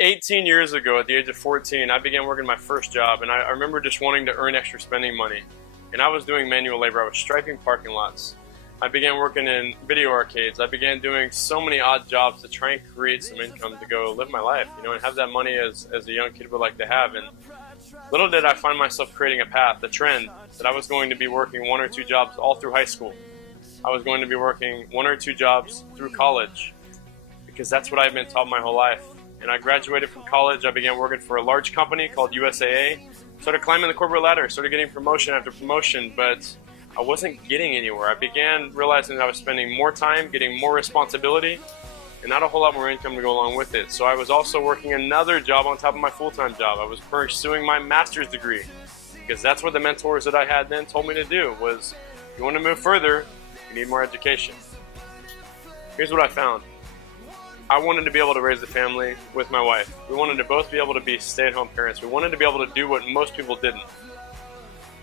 18 years ago, at the age of 14, I began working my first job, and I remember just wanting to earn extra spending money. And I was doing manual labor. I was striping parking lots. I began working in video arcades. I began doing so many odd jobs to try and create some income to go live my life, and have that money as a young kid would like to have. And little did I find myself creating a path, a trend, that I was going to be working one or two jobs all through high school. I was going to be working one or two jobs through college, because that's what I've been taught my whole life. And I graduated from college. I began working for a large company called USAA. Started climbing the corporate ladder, started getting promotion after promotion, but I wasn't getting anywhere. I began realizing that I was spending more time, getting more responsibility, and not a whole lot more income to go along with it. So I was also working another job on top of my full-time job. I was pursuing my master's degree, because that's what the mentors that I had then told me to do was, if you want to move further, you need more education. Here's what I found. I wanted to be able to raise a family with my wife. We wanted to both be able to be stay-at-home parents. We wanted to be able to do what most people didn't.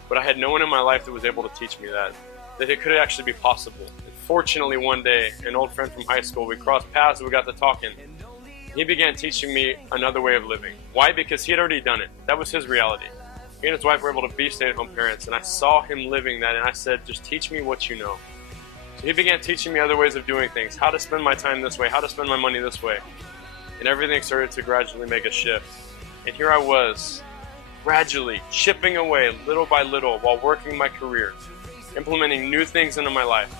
But I had no one in my life that was able to teach me that it could actually be possible. And fortunately, one day, an old friend from high school, we crossed paths and we got to talking. He began teaching me another way of living. Why? Because he had already done it. That was his reality. He and his wife were able to be stay-at-home parents, and I saw him living that, and I said, just teach me what you know. So he began teaching me other ways of doing things, how to spend my time this way, how to spend my money this way. And everything started to gradually make a shift. And here I was, gradually chipping away little by little while working my career, implementing new things into my life.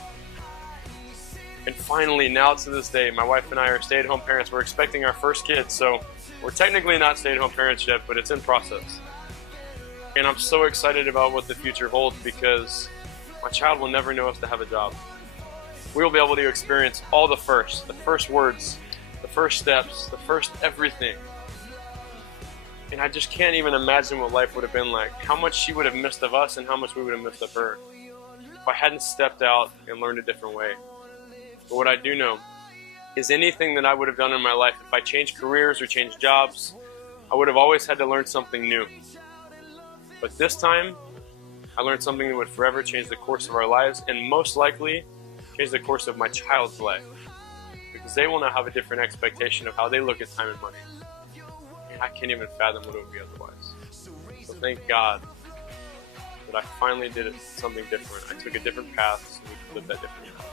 And finally, now to this day, my wife and I are stay-at-home parents. We're expecting our first kid, so we're technically not stay-at-home parents yet, but it's in process. And I'm so excited about what the future holds, because my child will never know us to have a job. We will be able to experience all the first words, the first steps, the first everything. And I just can't even imagine what life would have been like, how much she would have missed of us and how much we would have missed of her if I hadn't stepped out and learned a different way. But what I do know is anything that I would have done in my life, if I changed careers or changed jobs, I would have always had to learn something new. But this time, I learned something that would forever change the course of our lives, and most likely change the course of my child's life, because they will now have a different expectation of how they look at time and money. And I can't even fathom what it would be otherwise. So thank God that I finally did something different. I took a different path so we could live that different life.